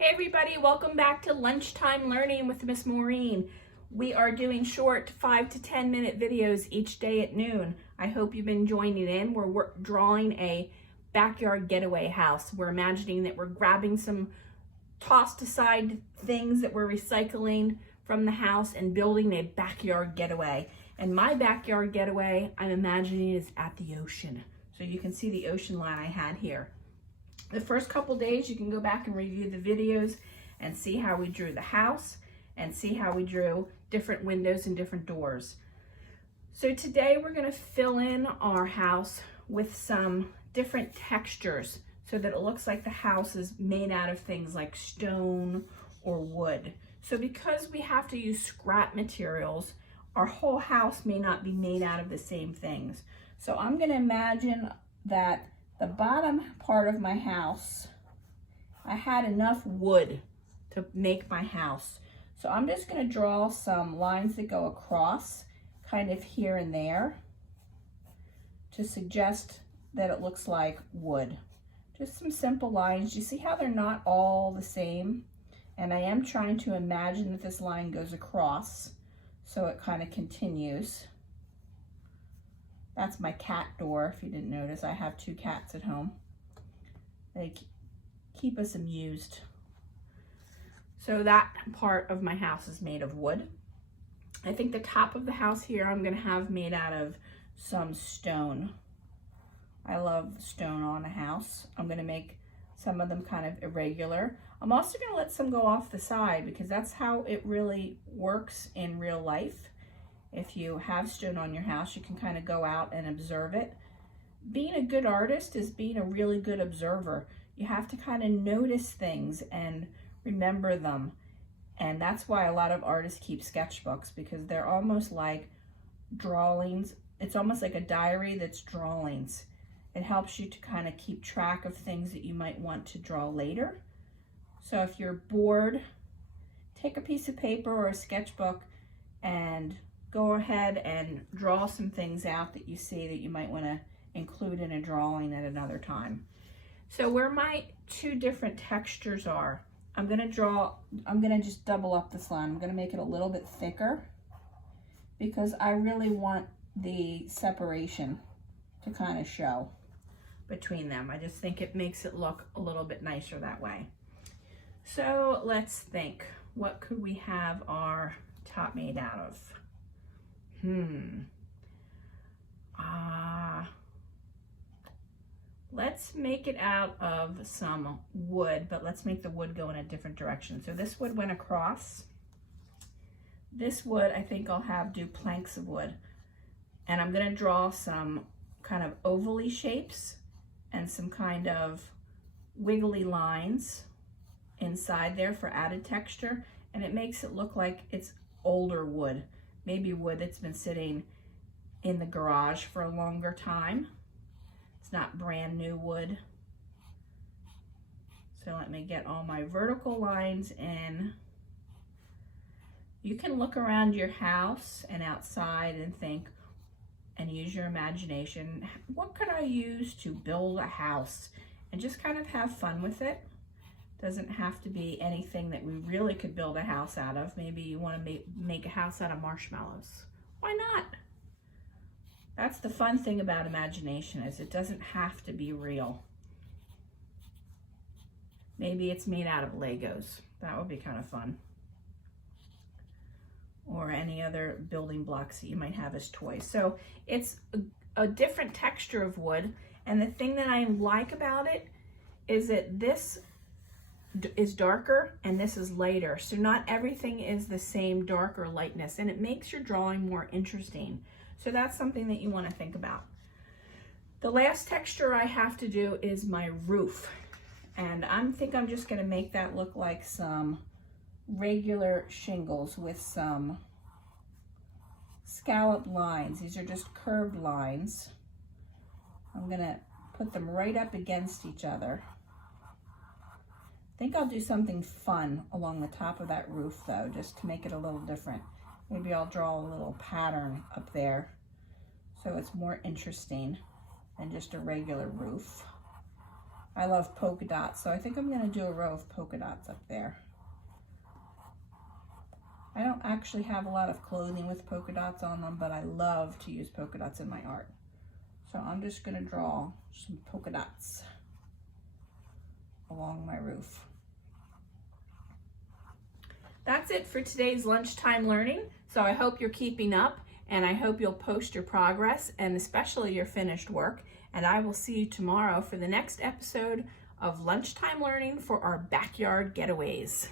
Hey everybody, welcome back to Lunchtime Learning with Miss Maureen. We are doing short 5 to 10 minute videos each day at noon. I hope you've been joining in. We're drawing a backyard getaway house. We're imagining that we're grabbing some tossed aside things that we're recycling from the house and building a backyard getaway. And my backyard getaway, I'm imagining, is at the ocean. So you can see the ocean line I had here. The first couple days you can go back and review the videos and see how we drew the house and see how we drew different windows and different doors. So today we're going to fill in our house with some different textures so that it looks like the house is made out of things like stone or wood. So because we have to use scrap materials, our whole house may not be made out of the same things. So I'm going to imagine that the bottom part of my house, I had enough wood to make my house. So I'm just going to draw some lines that go across kind of here and there to suggest that it looks like wood. Just some simple lines. You see how they're not all the same? And I am trying to imagine that this line goes across so it kind of continues. That's my cat door, if you didn't notice. I have 2 cats at home. They keep us amused. So that part of my house is made of wood. I think the top of the house here I'm gonna have made out of some stone. I love stone on a house. I'm gonna make some of them kind of irregular. I'm also gonna let some go off the side because that's how it really works in real life. If you have stone on your house, you can kind of go out and observe it. Being a good artist is being a really good observer. You have to kind of notice things and remember them. And that's why a lot of artists keep sketchbooks, because they're almost like drawings. It's almost like a diary that's drawings. It helps you to kind of keep track of things that you might want to draw later. So if you're bored, take a piece of paper or a sketchbook and go ahead and draw some things out that you see that you might want to include in a drawing at another time. So where my 2 different textures are, I'm going to just double up this line. I'm going to make it a little bit thicker because I really want the separation to kind of show between them. I just think it makes it look a little bit nicer that way. So let's think, what could we have our top made out of? Let's make it out of some wood, but let's make the wood go in a different direction. So this wood went across. This wood, I think I'll do planks of wood. And I'm gonna draw some kind of ovally shapes and some kind of wiggly lines inside there for added texture. And it makes it look like it's older wood. Maybe wood that's been sitting in the garage for a longer time. It's not brand new wood. So let me get all my vertical lines in. You can look around your house and outside and think and use your imagination. What could I use to build a house? And just kind of have fun with it. Doesn't have to be anything that we really could build a house out of. Maybe you want to make a house out of marshmallows. Why not? That's the fun thing about imagination, is it doesn't have to be real. Maybe it's made out of Legos. That would be kind of fun. Or any other building blocks that you might have as toys. So it's a different texture of wood. And the thing that I like about it is that this is darker and this is lighter. So not everything is the same dark or lightness, and it makes your drawing more interesting. So that's something that you want to think about. The last texture I have to do is my roof. And I think I'm just going to make that look like some regular shingles with some scalloped lines. These are just curved lines. I'm going to put them right up against each other. I think I'll do something fun along the top of that roof though, just to make it a little different. Maybe I'll draw a little pattern up there so it's more interesting than just a regular roof. I love polka dots, so I think I'm going to do a row of polka dots up there. I don't actually have a lot of clothing with polka dots on them, but I love to use polka dots in my art. So I'm just going to draw some polka dots along my roof. That's it for today's lunchtime learning. So I hope you're keeping up, and I hope you'll post your progress and especially your finished work. And I will see you tomorrow for the next episode of Lunchtime Learning for our backyard getaways.